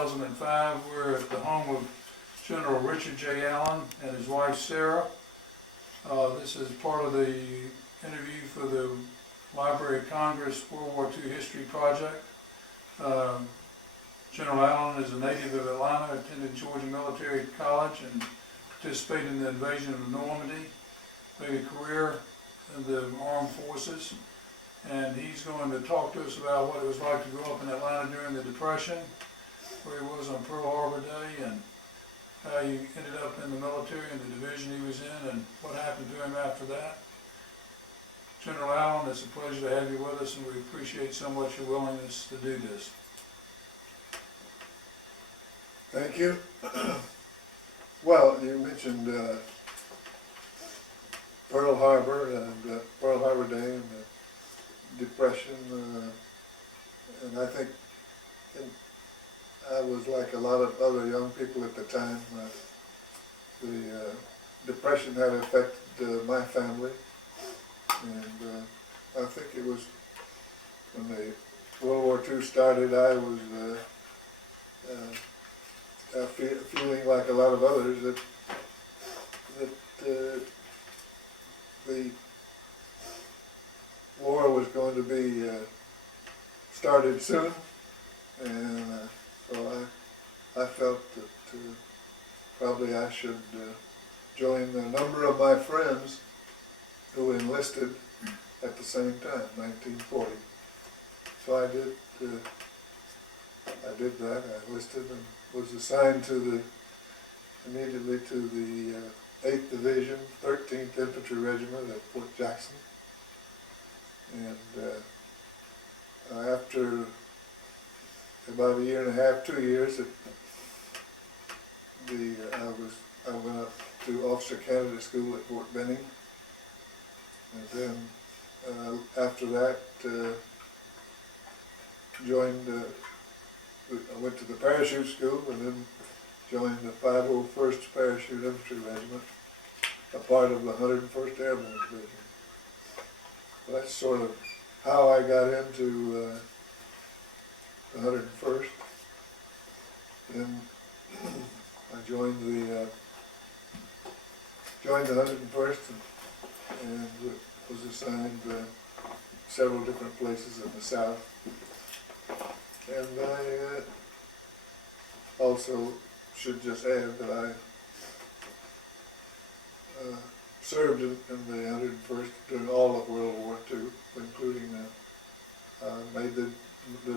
2005. We're at the home of General Richard J. Allen and his wife Sarah. This is part of the interview for the Library of Congress World War II History Project. General Allen is a native of Atlanta, attended Georgia Military College and participated in the invasion of Normandy, made a career in the armed forces, and he's going to talk to us about what it was like to grow up in Atlanta during the Depression, where he was on Pearl Harbor Day, and how he ended up in the military and the division he was in, and what happened to him after that. General Allen, it's a pleasure to have you with us, and we appreciate so much your willingness to do this. Thank you. Well, you mentioned Pearl Harbor and Pearl Harbor Day and the Depression, and I think I was like a lot of other young people at the time. The Depression had affected my family, and I think it was when the World War II started, I was feeling like a lot of others that the war was going to be started soon, and so I felt that probably I should join a number of my friends who enlisted at the same time, 1940. So I did that. I enlisted and was assigned immediately to the 8th Division, 13th Infantry Regiment at Fort Jackson. And after about a year and a half, 2 years, I went up to Officer Candidate School at Fort Benning. And then after that, I went to the parachute school and then joined the 501st Parachute Infantry Regiment, a part of the 101st Airborne Division. That's sort of how I got into the 101st. Then I joined the 101st and was assigned several different places in the South. And I also should just add that I served in the 101st during all of World War II, including made the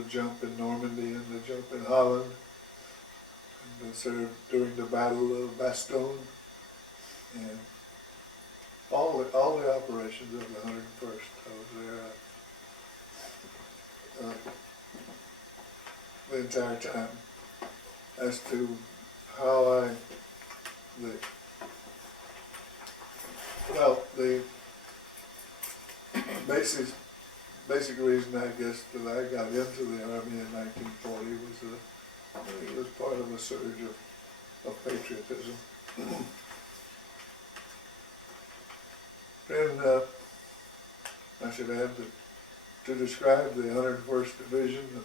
jump in Normandy and the jump in Holland, and served during the Battle of Bastogne, and all the operations of the 101st. I was there the entire time. As to how the basic reason I guess that I got into the Army in 1940 was part of a surge of patriotism. And I should add that to describe the 101st Division,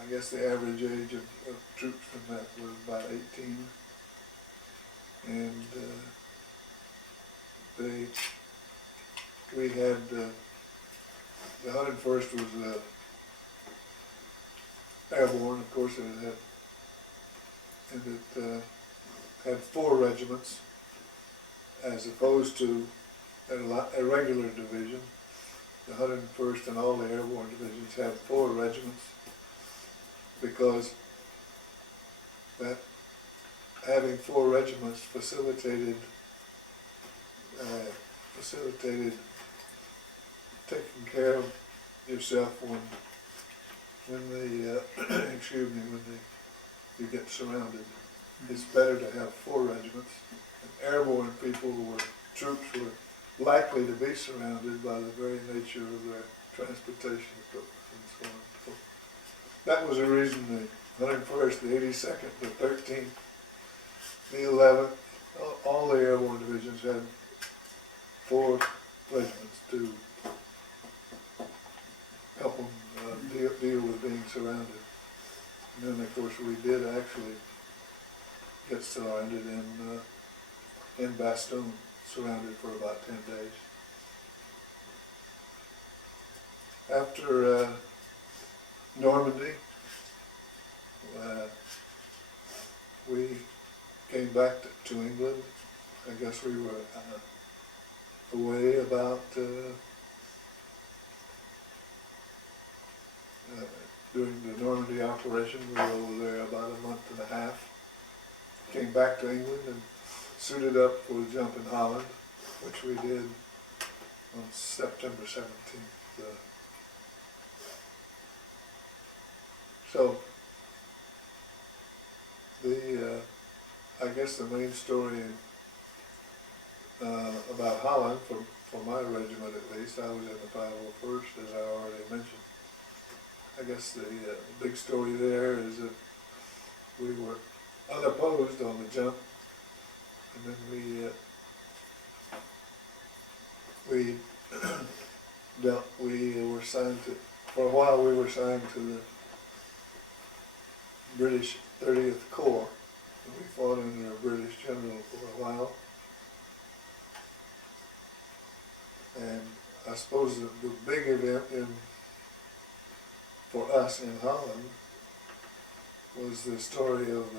I guess the average age of troops in that was about 18. And we had, the 101st was airborne, of course, and it had 4 regiments, as opposed to a regular division. The 101st and all the airborne divisions had 4 regiments, because that having 4 regiments facilitated taking care of yourself when you get surrounded. It's better to have 4 regiments. And airborne troops were likely to be surrounded by the very nature of their transportation equipment and so on. So that was the reason the 101st, the 82nd, the 13th, the 11th, all the airborne divisions had 4 regiments to help them deal with being surrounded. And then, of course, we did actually get surrounded in Bastogne, surrounded for about 10 days. After Normandy, we came back to England. I guess we were away about during the Normandy operation. We were over there about a month and a half. Came back to England and suited up for the jump in Holland, which we did on September 17th. So I guess the main story about Holland, for my regiment at least, I was in the 501st, as I already mentioned. I guess the big story there is that we were unopposed on the jump, and then we were signed to, for a while we were signed to the British XXX Corps, and we fought under a British general for a while. And I suppose the big event for us in Holland was the story of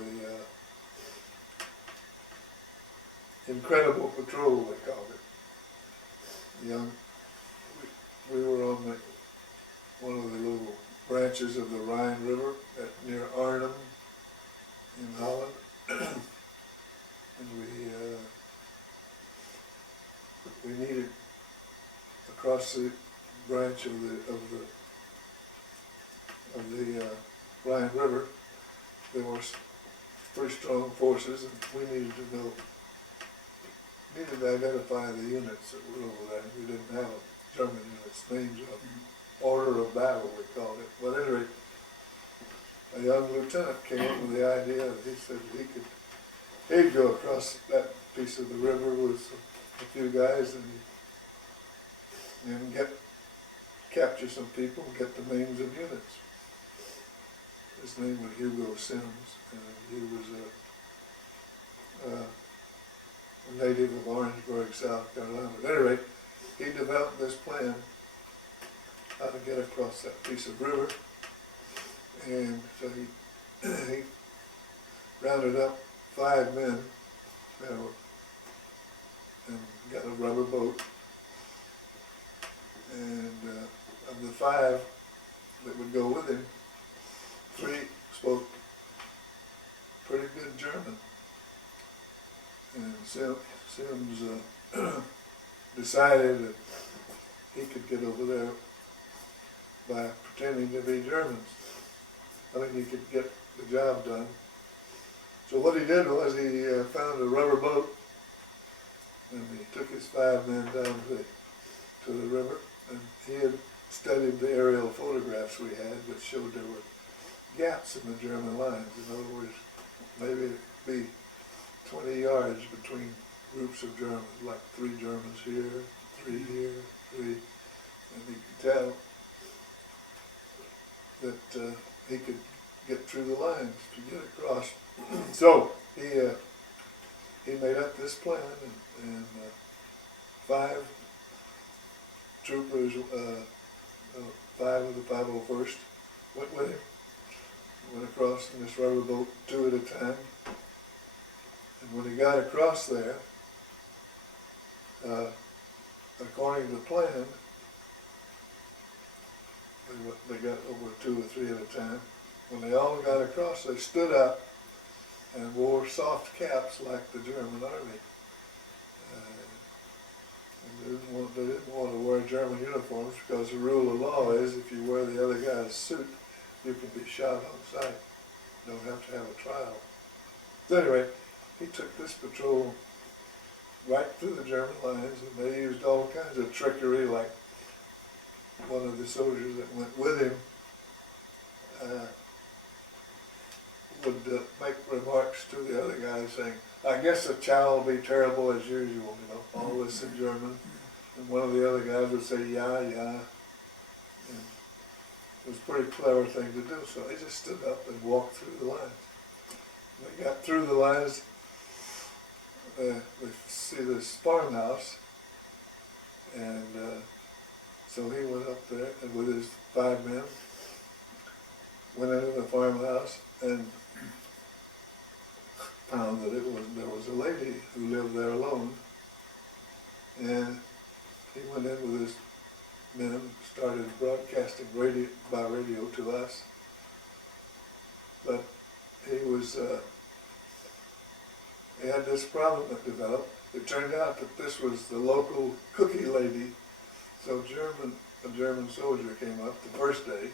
the incredible patrol, we called it. We were on one of the little branches of the Rhine River near Arnhem in Holland, and we needed across the branch of the Rhine River. There were pretty strong forces, and we needed to identify the units that were over there. We didn't have German units, names of order of battle, we called it. But at any rate, a young lieutenant came up with the idea that he said he'd go across that piece of the river with a few guys and capture some people and get the names of units. His name was Hugo Sims, and he was a native of Orangeburg, South Carolina. At any rate, he developed this plan how to get across that piece of river, and so he rounded up 5 men and got a rubber boat, and of the 5 that would go with him, 3 spoke pretty good German, and Sims decided that he could get over there by pretending to be Germans. I mean, he could get the job done. So what he did was he found a rubber boat, and he took his 5 men down to the river, and he had studied the aerial photographs we had, which showed there were gaps in the German lines. In other words, maybe it'd be 20 yards between groups of Germans, like 3 Germans here, 3 here, 3, and he could tell that he could get through the lines to get across. So he made up this plan, and 5 troopers, 5 of the 501st went with him. Went across in this rubber boat 2 at a time. And when he got across there, according to the plan, they got over 2 or 3 at a time. When they all got across, they stood up and wore soft caps like the German army. And they didn't want to wear German uniforms, because the rule of law is if you wear the other guy's suit, you can be shot on sight. You don't have to have a trial. So anyway, he took this patrol right through the German lines, and they used all kinds of trickery, like one of the soldiers that went with him would make remarks to the other guy saying, "I guess the chow will be terrible as usual," all this in German. And one of the other guys would say, "Yeah, yeah." And was a pretty clever thing to do, so they just stood up and walked through the lines. When they got through the lines, they see this farmhouse, and so he went up there and with his 5 men, went into the farmhouse and found that there was a lady who lived there alone, and he went in with his men, started broadcasting by radio to us, but he had this problem that developed. It turned out that this was the local cookie lady, so a German soldier came up the first day,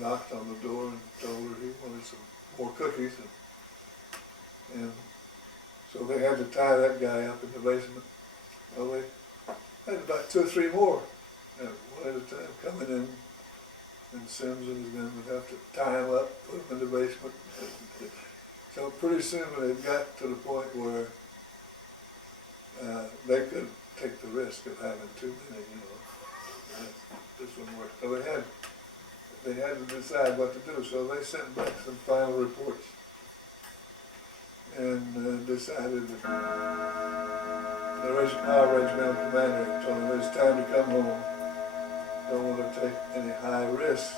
knocked on the door and told her he wanted some more cookies, and so they had to tie that guy up in the basement. Well, they had about 2 or 3 more, and one at a time coming in, and Sims and his men would have to tie him up, put him in the basement. So pretty soon it got to the point where they couldn't take the risk of having too many, you know. This wouldn't work. So they had to decide what to do. So they sent back some final reports and decided that our regimental commander told them it's time to come home. Don't want to take any high risks.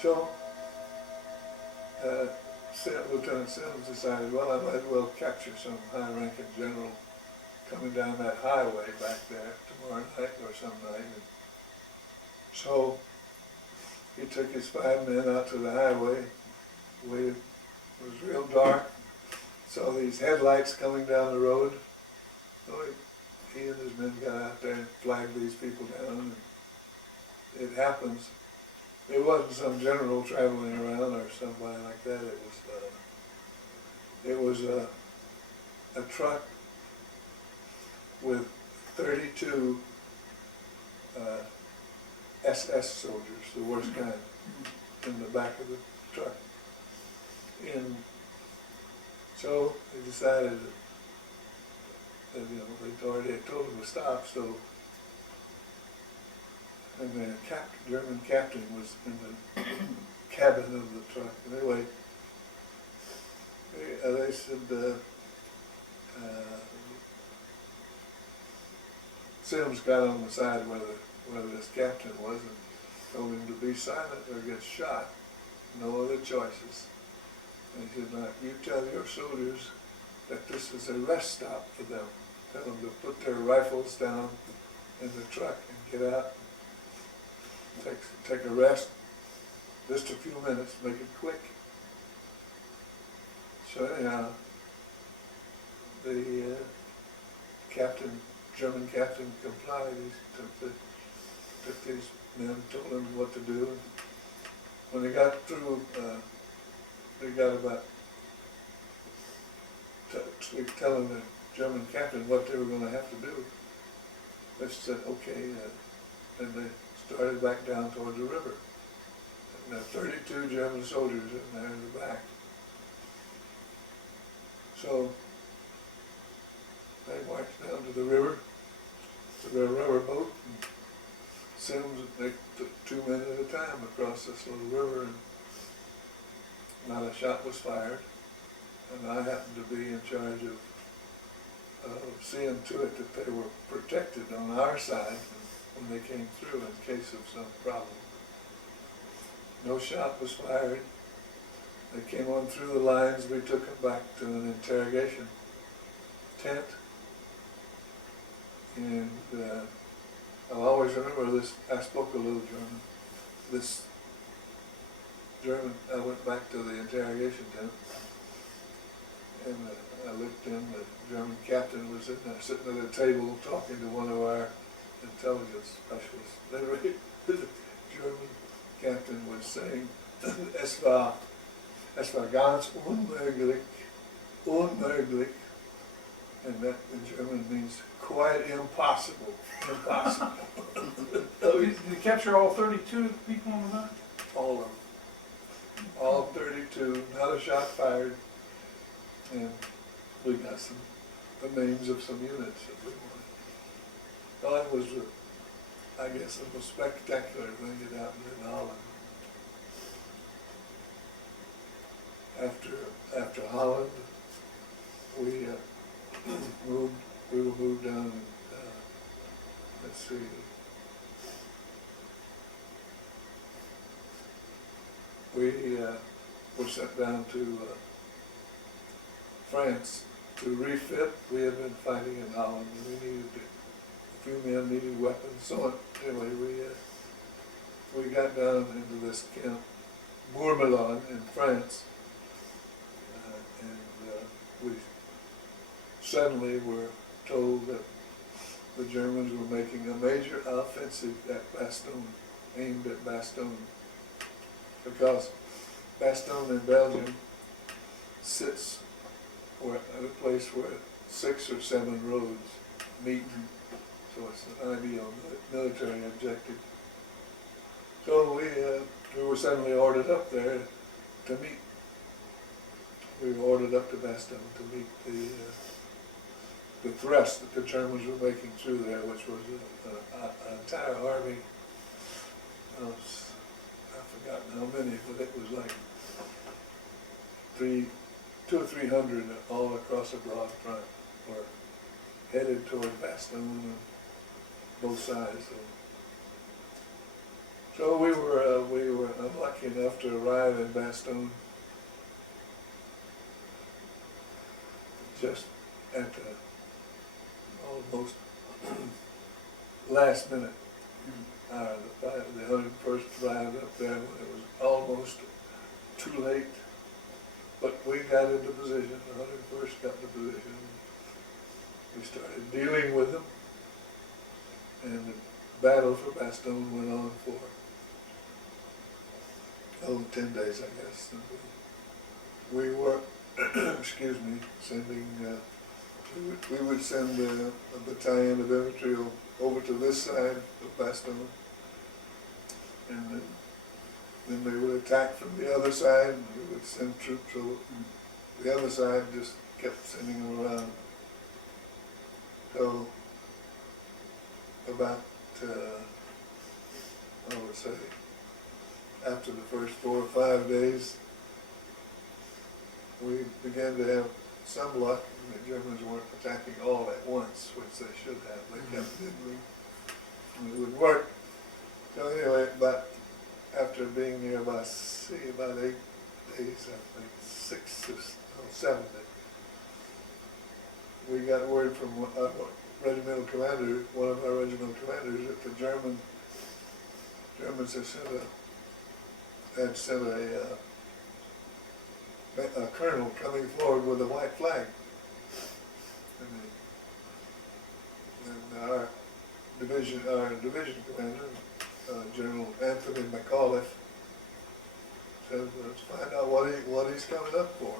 So Lieutenant Sims decided, well, I might as well capture some high-ranking general coming down that highway back there tomorrow night or some night. And so he took his 5 men out to the highway, waited. It was real dark, saw these headlights coming down the road. So he and his men got out there and flagged these people down. And it happens. It wasn't some general traveling around or somebody like that. It was a truck with 32 SS soldiers, the worst kind, in the back of the truck. And so they decided that you know, they'd already told them to stop, so, and the German captain was in the cabin of the truck. Anyway, they said, Sims got on the side where this captain was and told him to be silent or get shot. No other choices. And he said, now, you tell your soldiers that this is a rest stop for them. Tell them to put their rifles down in the truck and get out, take a rest, just a few minutes, make it quick. So anyhow, the German captain complied. He took these men, told them what to do. When they got through, they got about telling the German captain what they were going to have to do. They said, okay, and they started back down toward the river. And there were 32 German soldiers in there in the back. So they marched down to the river, to their rubber boat, and Sims, they took 2 men at a time across this little river, and not a shot was fired. And I happened to be in charge of seeing to it that they were protected on our side when they came through in case of some problem. No shot was fired. They came on through the lines. We took them back to an interrogation tent. And I'll always remember this. I spoke a little German. This German, I went back to the interrogation tent, and I looked in, the German captain was sitting at a table talking to one of our intelligence specialists. The German captain was saying, es war ganz unmöglich, and that in German means quite impossible. Did you capture all 32 people on the night? All of them. All 32, not a shot fired, and we got the names of some units that we wanted. I guess, the most spectacular thing that happened in Holland. After Holland, we were moved down, let's see, we were sent down to France to refit. We had been fighting in Holland, and we needed a few men needed weapons. So anyway, we got down into this camp, Bourmelon in France, and we suddenly were told that the Germans were making a major offensive at Bastogne, aimed at Bastogne, because Bastogne in Belgium sits at a place where 6 or 7 roads meet, so it's an ideal military objective. So we were suddenly ordered up there to meet. We were ordered up to Bastogne to meet the thrust that the Germans were making through there, which was an entire army. I've forgotten how many, but it was like 200 or 300 all across a broad front, were headed toward Bastogne on both sides. So we were lucky enough to arrive in Bastogne just at the almost last minute. The 101st arrived up there when it was almost too late, but we got into position. The 101st got into position. We started dealing with them, and the battle for Bastogne went on for 10 days, I guess. And we were, excuse me, sending. We would send a battalion of infantry over to this side of Bastogne, and then they would attack from the other side, and we would send troops over. The other side just kept sending them around. So about, I would say, after the first 4 or 5 days, we began to have some luck. The Germans weren't attacking all at once, which they should have. They kept diddling, and it would work. So anyway, but after being there about 8 days, I think 6 or 7 days, we got word from our regimental commander, one of our regimental commanders, that the Germans had sent a colonel coming forward with a white flag. And our division commander, General Anthony McAuliffe, said, let's find out what he's coming up for.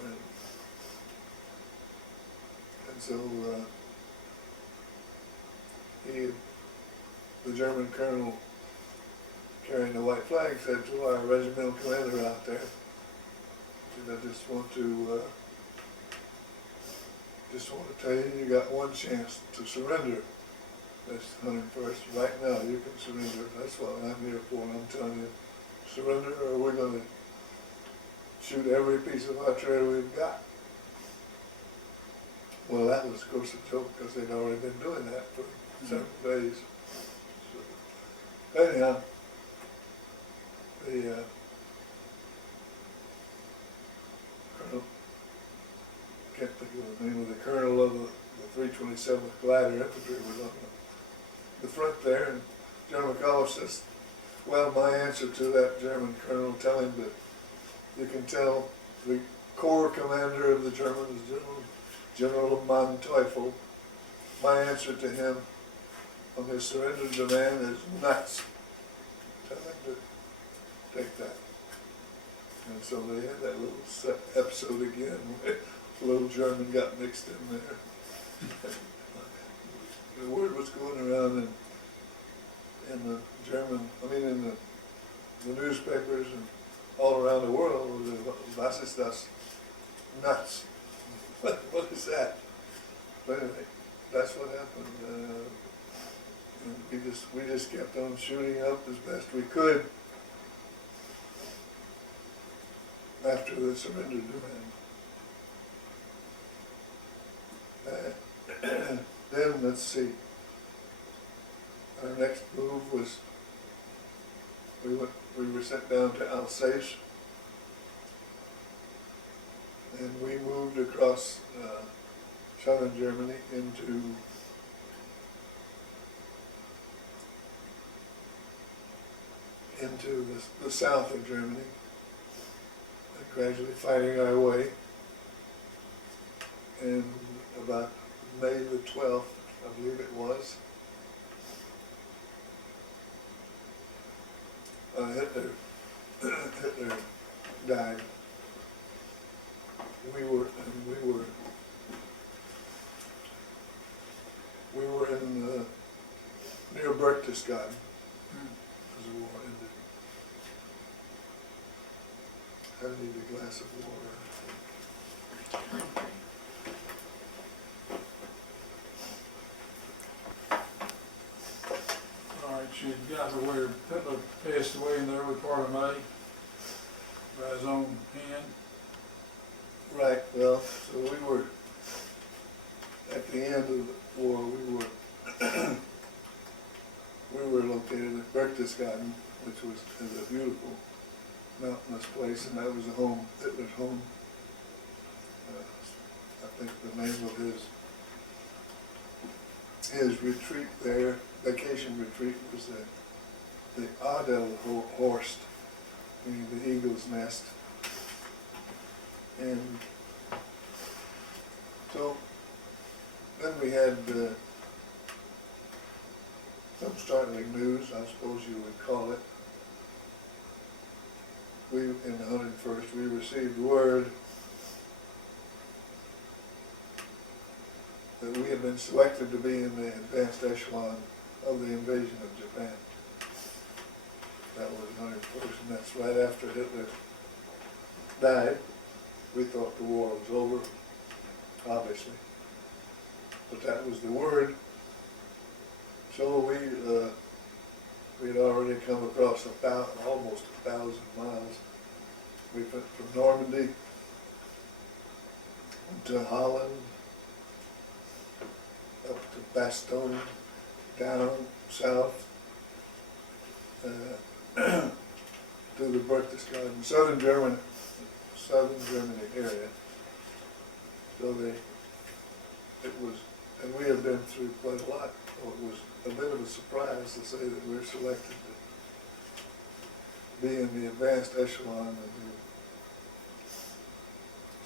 And so the German colonel carrying the white flag said to our regimental commander out there, I just want to tell you, you got one chance to surrender this 101st. Right now, you can surrender. That's what I'm here for. I'm telling you, surrender, or we're going to shoot every piece of artillery we've got. Well, that was, of course, a joke, because they'd already been doing that for several days. So, anyhow, the colonel, can't think of the name of the colonel of the 327th Glider Infantry was on the front there, and General McAuliffe says, well, my answer to that German colonel, tell him that you can tell the corps commander of the Germans, General Manteuffel, my answer to him on his surrender demand is nuts. Tell him to take that. And so they had that little episode again where a little German got mixed in there. The word was going around in the German, in the newspapers and all around the world, was was das nuts. What is that? But anyway, that's what happened. And we just kept on shooting up as best we could after the surrender demand. Then, let's see, our next move was, we were sent down to Alsace, and we moved across southern Germany into the south of Germany, and gradually fighting our way. And about May the 12th, I believe it was, Hitler died. We were in near Berchtesgaden as the war ended. I need a glass of water. All right, you got to where Hitler passed away in the early part of May by his own hand. Right, well, so we were, at the end of the war, we were located at Berchtesgaden, which is a beautiful mountainous place, and that was Hitler's home. I think the name of his retreat there, vacation retreat, was the Adelhorst, meaning the eagle's nest. And so then we had some startling news, I suppose you would call it. We, in the 101st, we received word that we had been selected to be in the advanced echelon of the invasion of Japan. That was the 101st, and that's right after Hitler died. We thought the war was over, obviously, but that was the word. So we had already come across almost 1,000 miles. We went from Normandy to Holland, up to Bastogne, down south to the Berchtesgaden, southern Germany area. So and we had been through quite a lot. So it was a bit of a surprise to say that we were selected to be in the advanced echelon.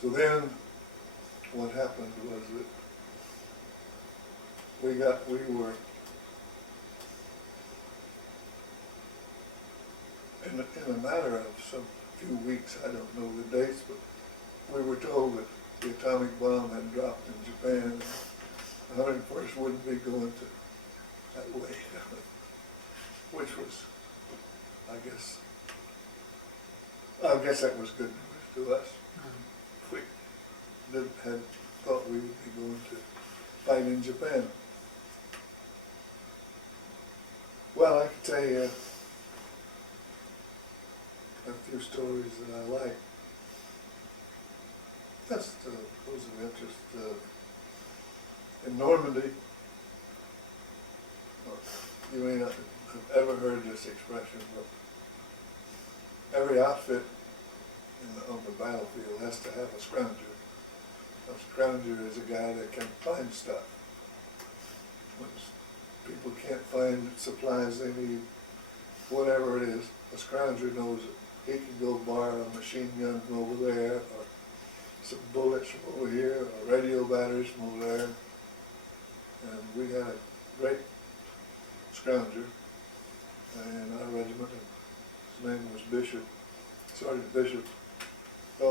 So then, what happened was that we were in a matter of some few weeks, I don't know the dates, but we were told that the atomic bomb had dropped in Japan. The 101st wouldn't be going to that way, which was, I guess that was good news to us. We had thought we would be going to fight in Japan. Well, I can tell you a few stories that I like. Just those of interest. In Normandy, you may not have ever heard this expression, but every outfit on the battlefield has to have a scrounger. A scrounger is a guy that can find stuff. When people can't find supplies they need, whatever it is, a scrounger knows it. He can go borrow a machine gun from over there, or some bullets from over here, or radio batteries from over there. And we had a great scrounger in our regiment, and his name was Sergeant Bishop. So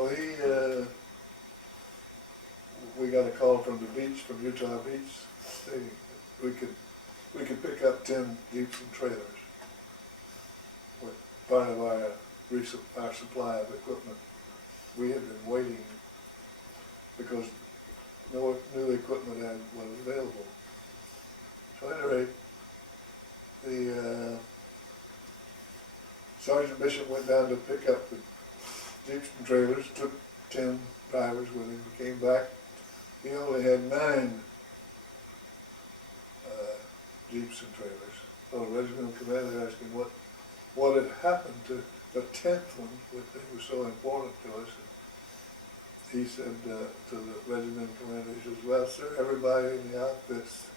we got a call from the beach, from Utah Beach, stating that we could pick up 10 jeeps and trailers with part of our supply of equipment. We had been waiting because no new equipment was available. So at any rate, Sergeant Bishop went down to pick up the jeeps and trailers, took 10 drivers with him, came back. He only had 9 jeeps and trailers. So the regimental commander asked him what had happened to the 10th one, which they were so important to us. And he said to the regimental commander, he says, well, sir, everybody in the outfit's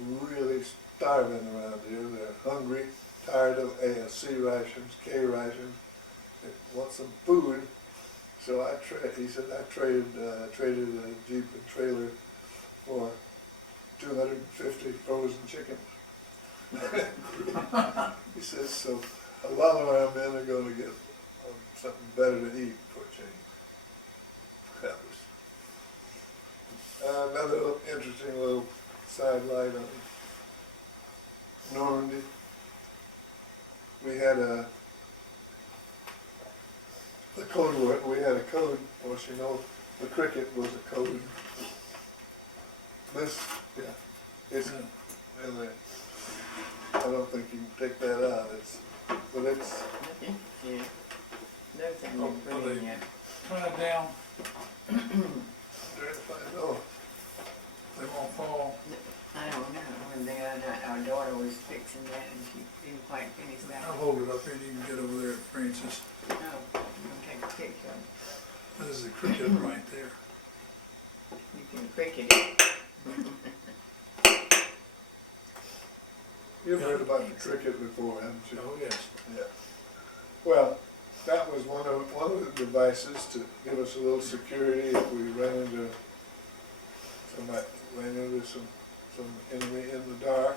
really starving around here. They're hungry, tired of C rations, K rations, they want some food. So he said, I traded a Jeep and trailer for 250 frozen chickens. He says, so a lot of our men are going to get something better to eat for a change. That was another interesting little sidelight on Normandy. We had the code word. We had a code. Of course, you know, the cricket was a code. This, yeah, it's. I don't think you can take that out. But it's. Yeah. There's that one put in there. Turn it down, Oh, they won't fall. I don't know. One day our daughter was fixing that and she didn't quite finish that. I'll hold it up here, you can get over there, Francis. No, I'm gonna take a picture. This is the cricket right there. You can cricket it. you've heard about the cricket before, haven't you? Oh, yes. Yeah. Well, that was one of the devices to give us a little security if we ran into some enemy in the dark,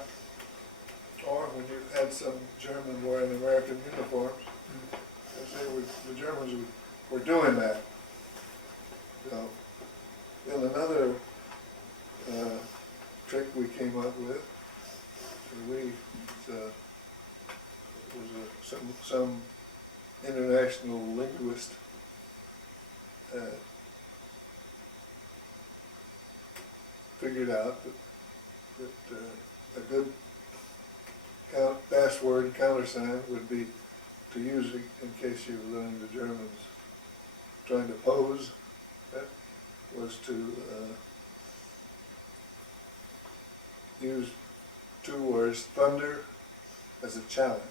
or when you had some German wearing American uniforms. The Germans were doing that. So, then another trick we came up with, some international linguist figured out that a good password countersign would be to use it in case you were learning the Germans trying to pose. That was to use 2 words, thunder, as a challenge.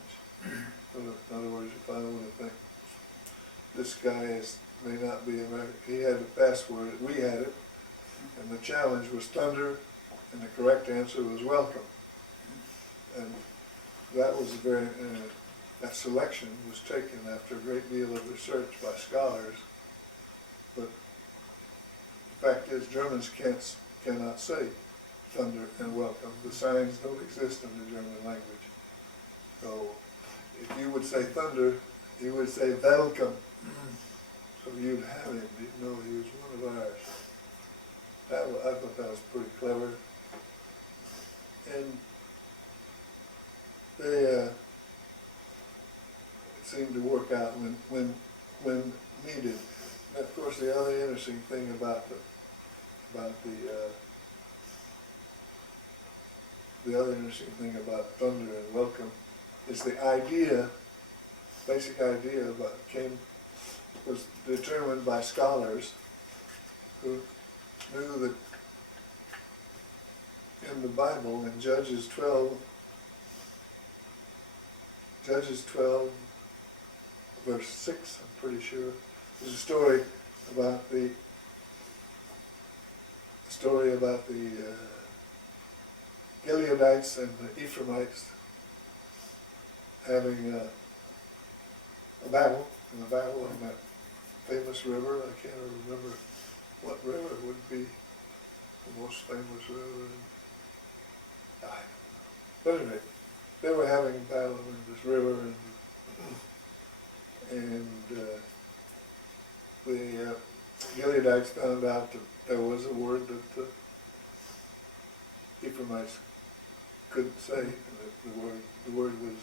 In other words, if I want to think, this guy may not be American, he had a password, we had it, and the challenge was thunder, and the correct answer was welcome. And that was that selection was taken after a great deal of research by scholars, but the fact is Germans cannot say thunder and welcome. The signs don't exist in the German language. So if you would say thunder, he would say welcome. So you'd have him, you'd know he was one of ours. I thought that was pretty clever. And they it seemed to work out when needed. And of course, the other interesting thing about the other interesting thing about thunder and welcome is the idea, basic idea was determined by scholars who knew that in the Bible, in Judges 12, verse 6, I'm pretty sure, there's a story about the Gileadites and the Ephraimites having a battle on that famous river. I can't remember what river would be the most famous river. But anyway, they were having a battle in this river, and the Gileadites found out that there was a word that the Ephraimites couldn't say, and the word was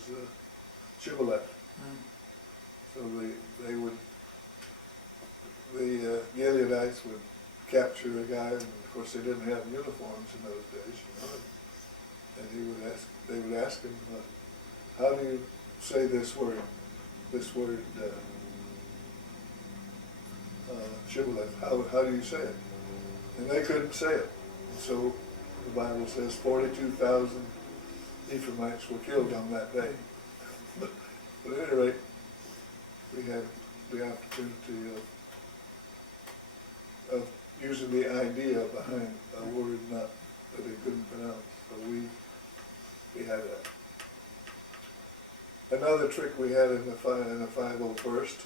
Chipola. So the Gileadites would capture a guy, and of course they didn't have uniforms in those days, and they would ask him, how do you say this word? this word, Chipola, how do you say it? And they couldn't say it. And so the Bible says 42,000 Ephraimites were killed on that day. But at any rate, we had the opportunity of using the idea behind a word not that they couldn't pronounce. So we had that. Another trick we had in the 501st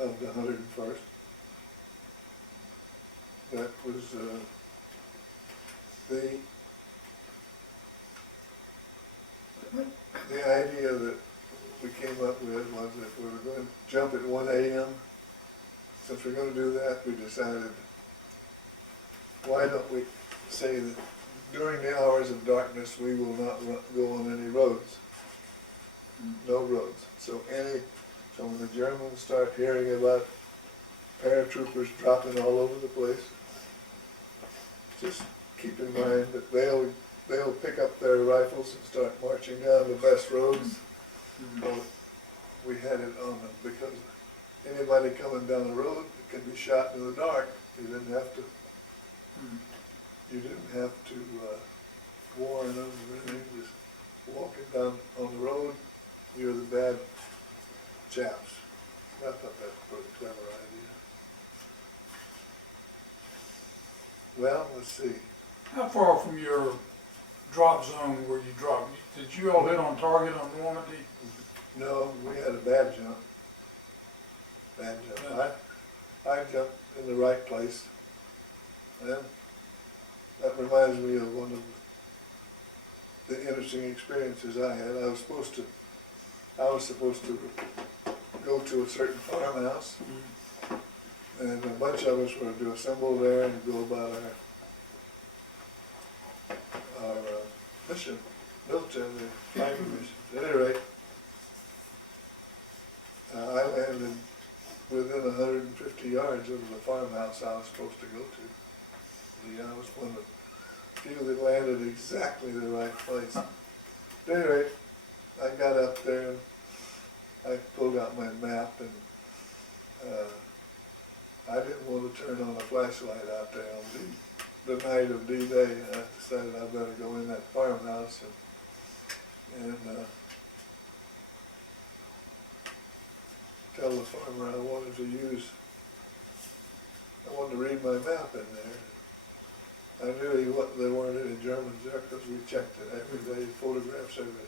of the 101st. That was the idea that we came up with was that we were going to jump at 1 a.m. Since we're going to do that, we decided, why don't we say that during the hours of darkness we will not go on any roads. No roads. So when the Germans start hearing about paratroopers dropping all over the place, just keep in mind that they'll pick up their rifles and start marching down the best roads. Well, we had it on them because anybody coming down the road can be shot in the dark. You didn't have to. You didn't have to warn them or anything. Just walking down on the road, you're the bad chaps. I thought that was a pretty clever idea. Well, let's see. How far from your drop zone where you dropped? Did you all hit on target on Normandy? No, we had a bad jump. Bad jump. I jumped in the right place. And that reminds me of one of the interesting experiences I had. I was supposed to go to a certain farmhouse, and a bunch of us were to assemble there and go about our mission, military flying mission. At any rate, I landed within 150 yards of the farmhouse I was supposed to go to. I was one of the few that landed exactly the right place. At any rate, I got up there and I pulled out my map, and I didn't want to turn on a flashlight out there on the night of DDay. I decided I better go in that farmhouse and tell the farmer I wanted to read my map in there. I knew there weren't any Germans there because we checked it every day,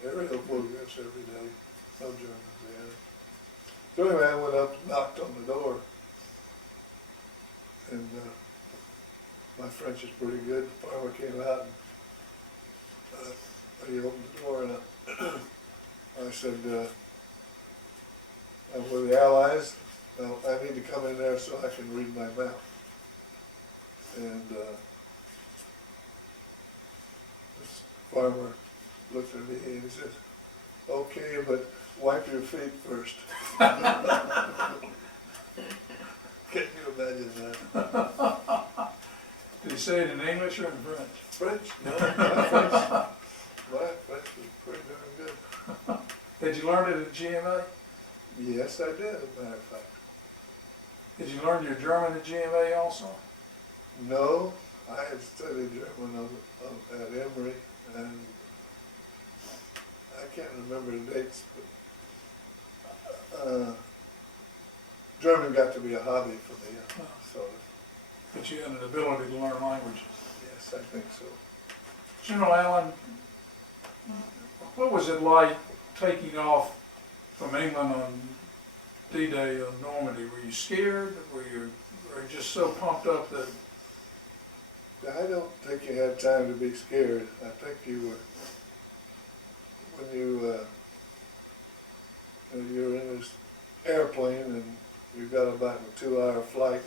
aerial photographs every day, no Germans there. So anyway, I went up and knocked on the door, and my French is pretty good. The farmer came out and he opened the door, and I said, I'm with the Allies. Now, I need to come in there so I can read my map. And this farmer looked at me and he said, okay, but wipe your feet first. Can you imagine that? Did he say it in English or in French? French? No, my French was pretty darn good. Did you learn it at GMA? Yes, I did, as a matter of fact. Did you learn your German at GMA also? No, I had studied German at Emory, and I can't remember the dates, but German got to be a hobby for me, so But you had an ability to learn languages. yes, I think so. General Allen, what was it like taking off from England on D-Day on Normandy? Were you scared? Were you just so pumped up that... I don't think you had time to be scared. I think you were, when you were in this airplane and you got about a 2-hour flight,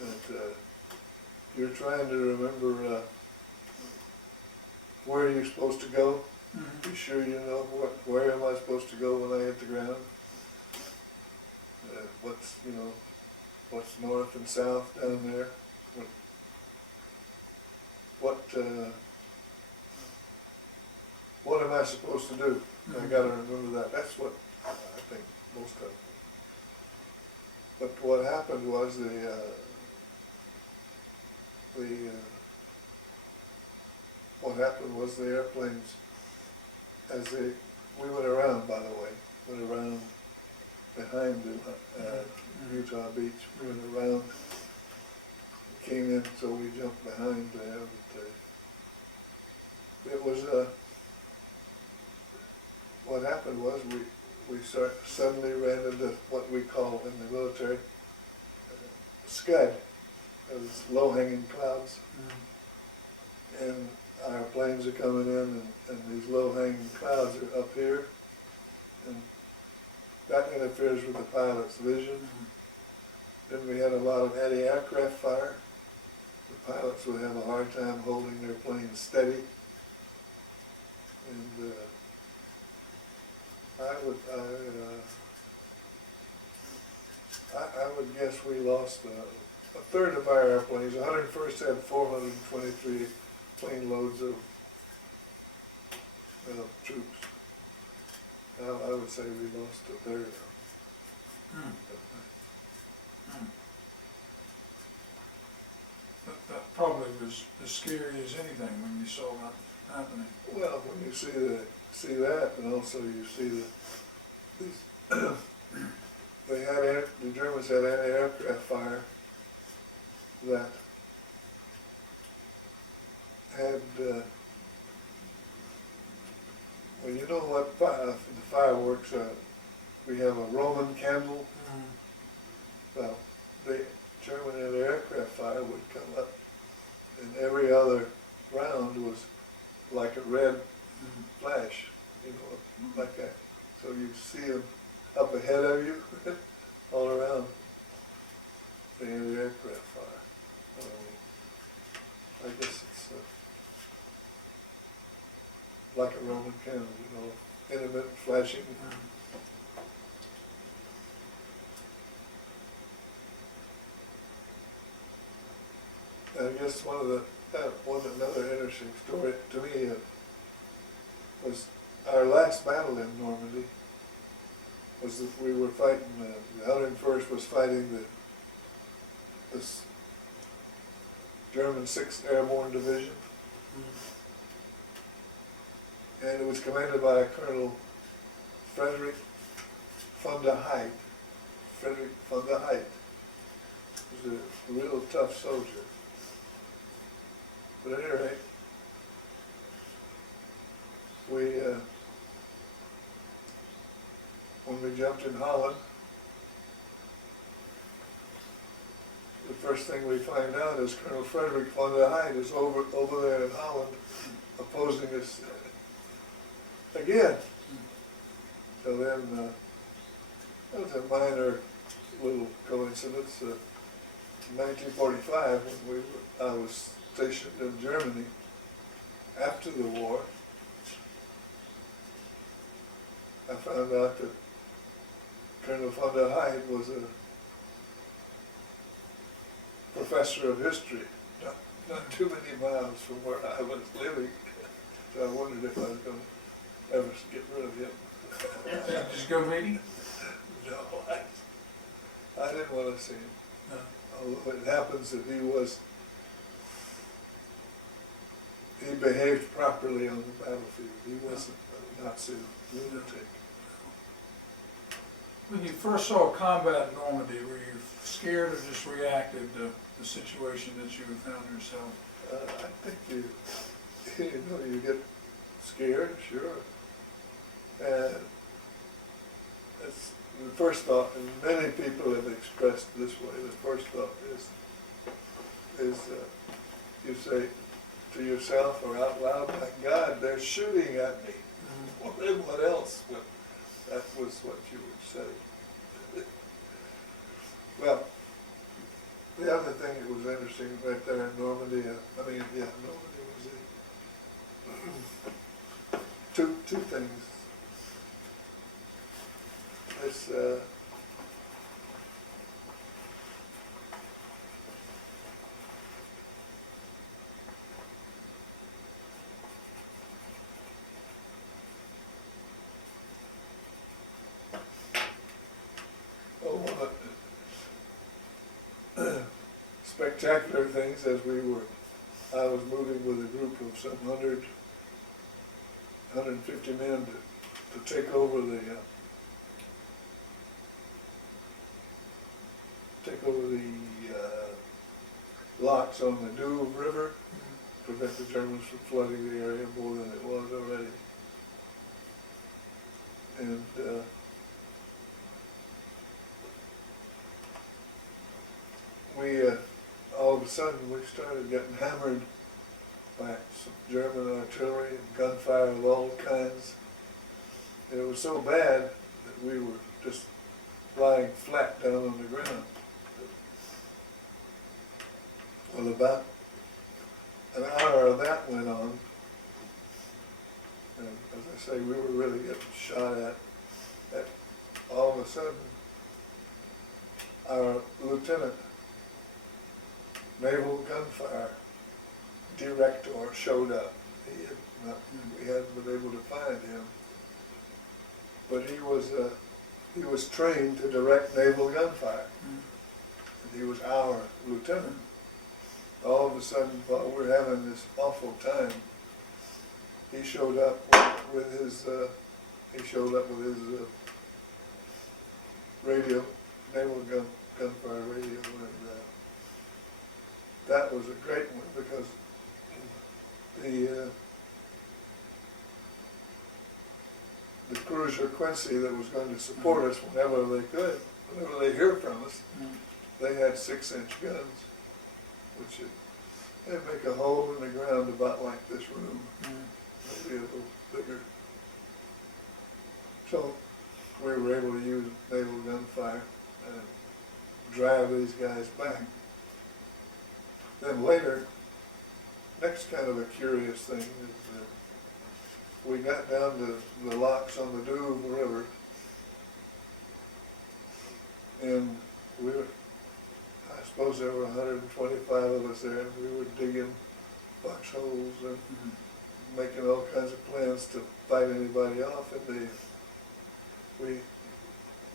that you're trying to remember where you're supposed to go. Be sure you know where am I supposed to go when I hit the ground. What's north and south down there. What am I supposed to do? I gotta remember that. That's what I think most of them. But what happened was what happened was the airplanes, we went around, by the way, went around behind Utah Beach. We went around, came in, so we jumped behind there. But it was what happened was we suddenly ran into what we call in the military scud. It was low-hanging clouds, and our planes are coming in, and these low-hanging clouds are up here, and that interferes with the pilot's vision. Then we had a lot of anti-aircraft fire. The pilots would have a hard time holding their planes steady, and I would guess we lost a third of our airplanes. 101st had 423 plane loads of troops. I would say we lost a third of them. That probably was as scary as anything when you saw that happening. Well, when you see that, and also you see these the Germans had anti-aircraft fire that had, well, you know what, the fireworks, we have a Roman candle. Well, the German anti-aircraft fire would come up, and every other round was like a red flash, you know, like that. So you see them up ahead of you, all around the anti-aircraft fire. I guess it's like a Roman candle, you know, intermittent flashing. I guess another interesting story to me was our last battle in Normandy. Was that we were fighting, the 101st was fighting this German 6th Airborne Division. And it was commanded by Colonel Frederick von der Heydt. Frederick von der Heydt was a real tough soldier. But at any rate, when we jumped in Holland, the first thing we find out is Colonel Frederick von der Heydt is over there in Holland opposing us again. So then, that was a minor little coincidence. In 1945, when I was stationed in Germany after the war, I found out that Colonel von der Heydt was a professor of history, not too many miles from where I was living. So I wondered if I was going to ever get rid of him. Just go meeting? No, I didn't want to see him. No. Although it happens that he behaved properly on the battlefield. He wasn't a Nazi lunatic. When you first saw combat in Normandy, were you scared or just reacted to the situation that you found yourself? I think you get scared, sure. And that's the first thought, and many people have expressed this way. The first thought is you say to yourself or out loud, "My God, they're shooting at me." Well, then what else? But that was what you would say. Well, the other thing that was interesting right there in Normandy, Normandy was two things. It's spectacular things as I was moving with a group of some 150 men to take over the locks on the Douve River, prevent the Germans from flooding the area more than it was already. And all of a sudden we started getting hammered by some German artillery and gunfire of all kinds. And it was so bad that we were just lying flat down on the ground. Well, about an hour of that went on, and as I say, we were really getting shot at. All of a sudden, our lieutenant, naval gunfire director, showed up. We hadn't been able to find him, but he was trained to direct naval gunfire, and he was our lieutenant. All of a sudden, while we're having this awful time, he showed up with his radio, naval gunfire radio, and that was a great one because the cruiser Quincy that was going to support us whenever they could, whenever they hear from us, they had 6-inch guns, which they make a hole in the ground about like this room, maybe a little bigger. So we were able to use naval gunfire and drive these guys back. Then later, next kind of a curious thing is that we got down to the locks on the Douve River, and I suppose there were 125 of us there, and we were digging foxholes and making all kinds of plans to fight anybody off, and we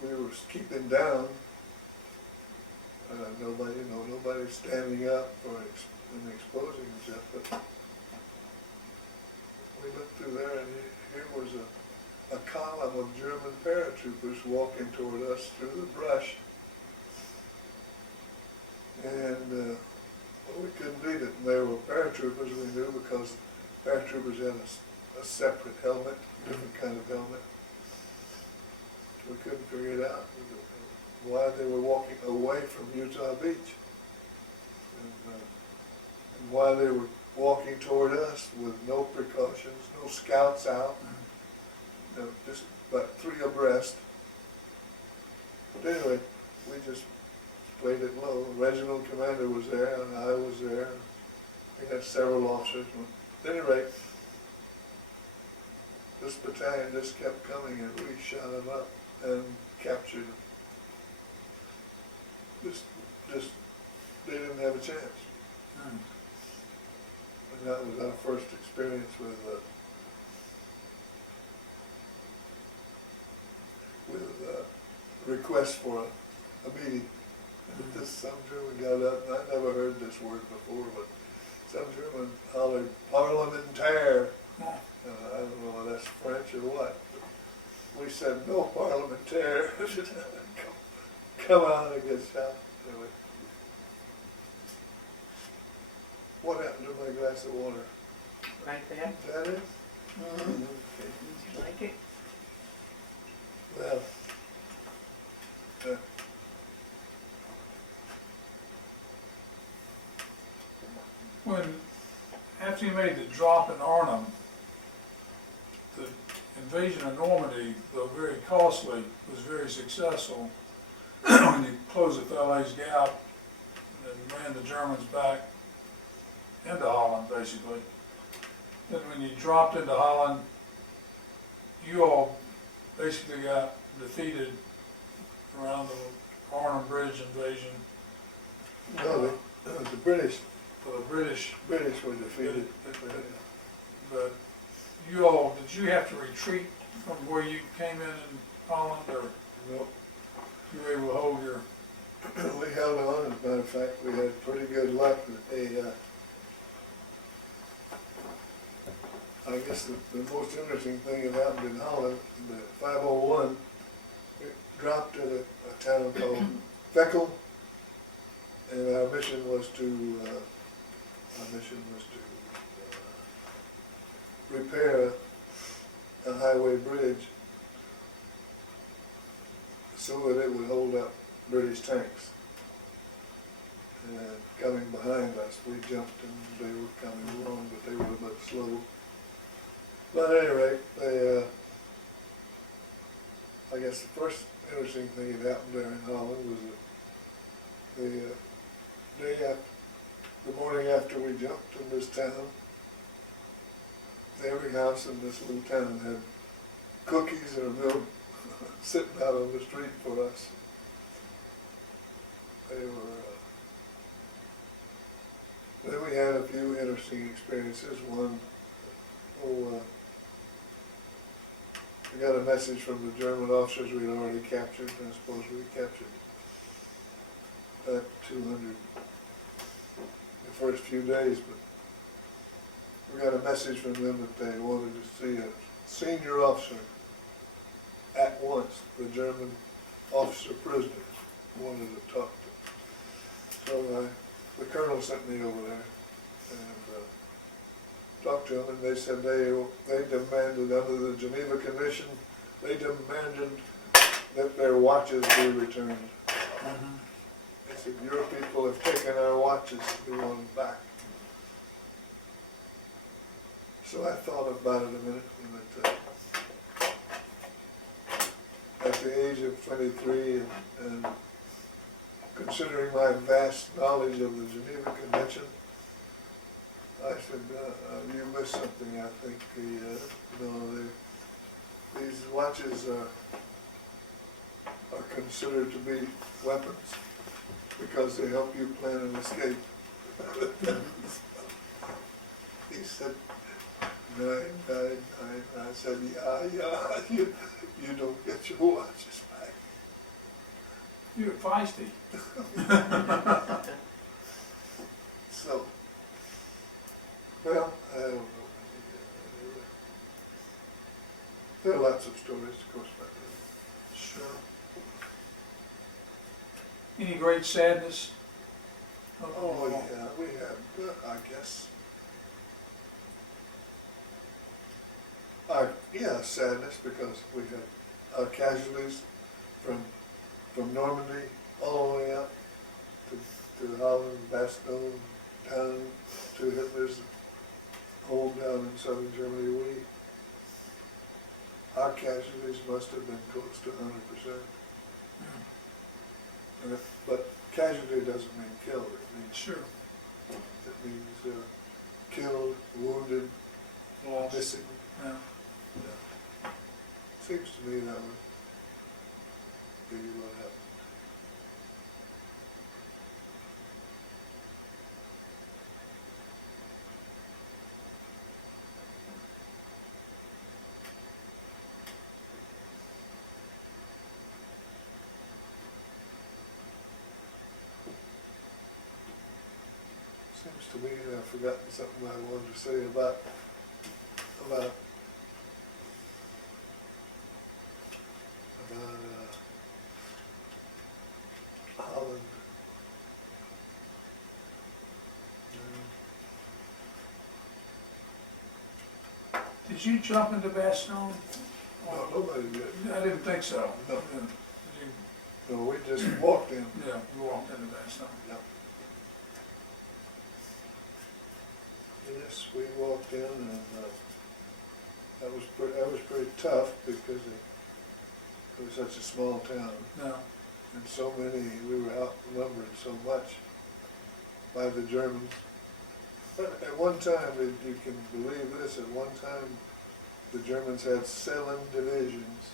were keeping down. Nobody standing up and exposing himself, but we looked through there, and here was a column of German paratroopers walking toward us through the brush. And we couldn't beat it. And they were paratroopers, we knew, because paratroopers had a separate helmet, different kind of helmet. We couldn't figure it out, why they were walking away from Utah Beach. And why they were walking toward us with no precautions, no scouts out, just about 3 abreast. But anyway, we just played it low. The regimental commander was there, and I was there. We had several officers. At any rate, this battalion just kept coming, and we shot them up and captured them. They didn't have a chance. And that was our first experience with request for a meeting. Some German got up, and I never heard this word before, but some German hollered, "Parlementaire." I don't know if that's French or what. But we said, "No parlementaire." Come out and get shot. Anyway. What happened to my glass of water? Right there. Is that it? Okay. Did you like it? Well, after you made the drop in Arnhem, the invasion of Normandy, though very costly, was very successful. When you closed the Falaise Gap and ran the Germans back into Holland, basically. Then when you dropped into Holland, you all basically got defeated around the Arnhem Bridge invasion. no, the British For the British, were defeated. but you all, did you have to retreat from where you came in Holland, or Nope. you were able to hold your? We held on, and as a matter of fact, we had pretty good luck that I guess the most interesting thing that happened in Holland, the 501, it dropped at a town called Veckel, and our mission was to repair a highway bridge so that it would hold up British tanks. And coming behind us, we jumped and they were coming along, but they were a bit slow. But at any rate, I guess the first interesting thing that happened there in Holland was that the morning after we jumped in this town, every house in this little town had cookies and milk sitting out on the street for us. They were, then we had a few interesting experiences. One, we got a message from the German officers we had already captured. I suppose we captured 200 the first few days, but we got a message from them that they wanted to see a senior officer at once. The German officer prisoners wanted to talk to. So the colonel sent me over there and talked to them, and they said they demanded under the Geneva Convention, they demanded that their watches be returned. They said, your people have taken our watches, we want them back. So I thought about it a minute, and that at the age of 23 and considering my vast knowledge of the Geneva Convention, I said, you missed something. I think these watches are considered to be weapons because they help you plan an escape. He said, 999. I said, yeah, you don't get your watches back. You're feisty. So, well, I don't know. There are lots of stories, of course, about that. Sure. Any great sadness? Oh, yeah, we have, I guess. Sadness, because we had casualties from Normandy all the way up to Holland, Bastogne, down to Hitler's home down in southern Germany. Our casualties must have been close to 100%. But casualty doesn't mean killed. It means Sure. It means killed, wounded, Lost. missing. Yeah. Yeah. Seems to me that would be what happened. Seems to me I've forgotten something I wanted to say about Holland. Did you jump into Bastogne? No, nobody did. I didn't think so. No. You- No, we just walked in. Yeah, you walked into Bastogne. Yeah. Yes, we walked in, and that was pretty tough because it was such a small town, No. and so many, we were outnumbered so much by the Germans. But at one time, if you can believe this, at one time the Germans had 7 divisions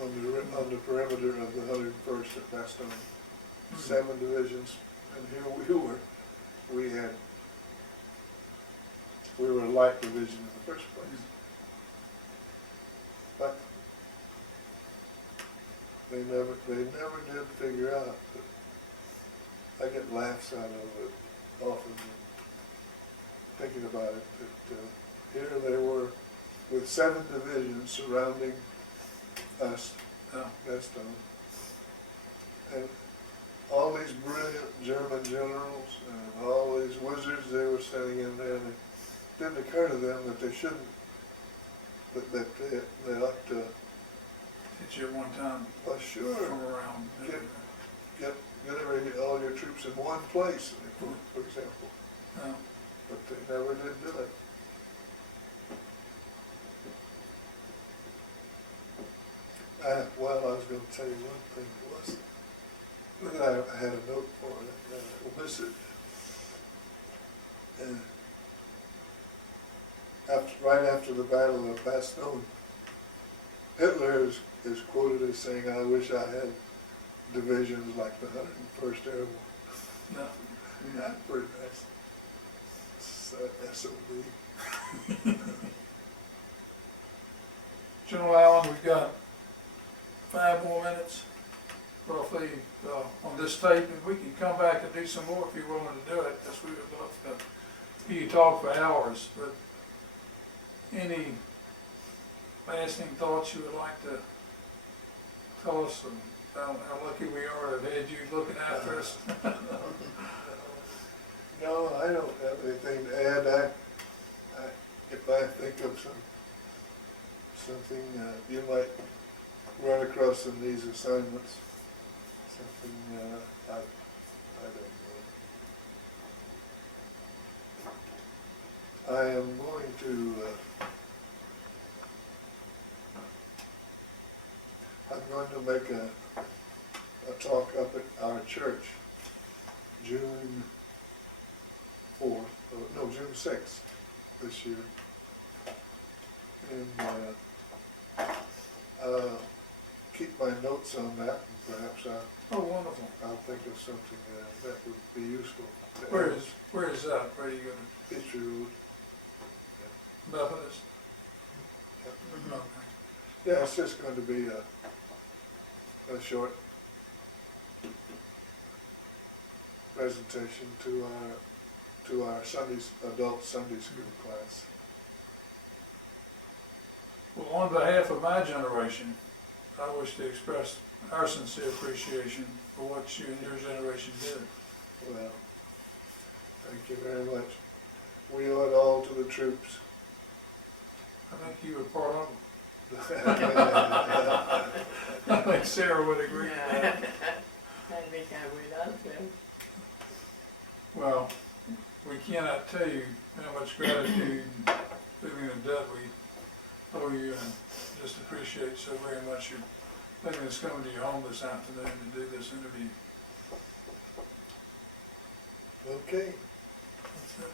on the perimeter of the 101st at Bastogne. 7 divisions, and here we were a light division in the first place. But they never did figure out that I get laughs out of it often, thinking about it, that here they were with 7 divisions surrounding us, Bastogne, and all these brilliant German generals and all these wizards they were sending in there, and it didn't occur to them that they shouldn't, that they ought to, Hit you at one time well, sure, from around. get all your troops in one place, for example. Yeah. But they never did do it. Well, I was going to tell you one thing. I had a note for it. Was it? Right after the Battle of Bastogne, Hitler is quoted as saying, "I wish I had divisions like the 101st Airborne." No. That's pretty nice. SOB. General Allen, we've got 5 more minutes roughly on this tape. If we can come back and do some more if you're willing to do it, because we would love to hear you talk for hours. But any lasting thoughts you would like to tell us about how lucky we are to have had you looking after us? No, I don't have anything to add. If I think of something you might run across in these assignments, something I don't know. I am going to I'm going to make a talk up at our church June 4th, June 6th this year. And keep my notes on that, and perhaps Oh, wonderful. I'll think of something that would be useful. Where is that? Where are you going to? Petrie Road. Methodist? Yeah. Okay. Yeah, it's just going to be a short presentation to our adult Sunday school class. Well, on behalf of my generation, I wish to express our sincere appreciation for what you and your generation did. Well, thank you very much. We owe it all to the troops. I think you were part of it. I think Sarah would agree. I think I would also. Well, we cannot tell you how much gratitude and feeling of debt we owe you, and just appreciate so very much your letting us come to your home this afternoon to do this interview. Okay. That's it.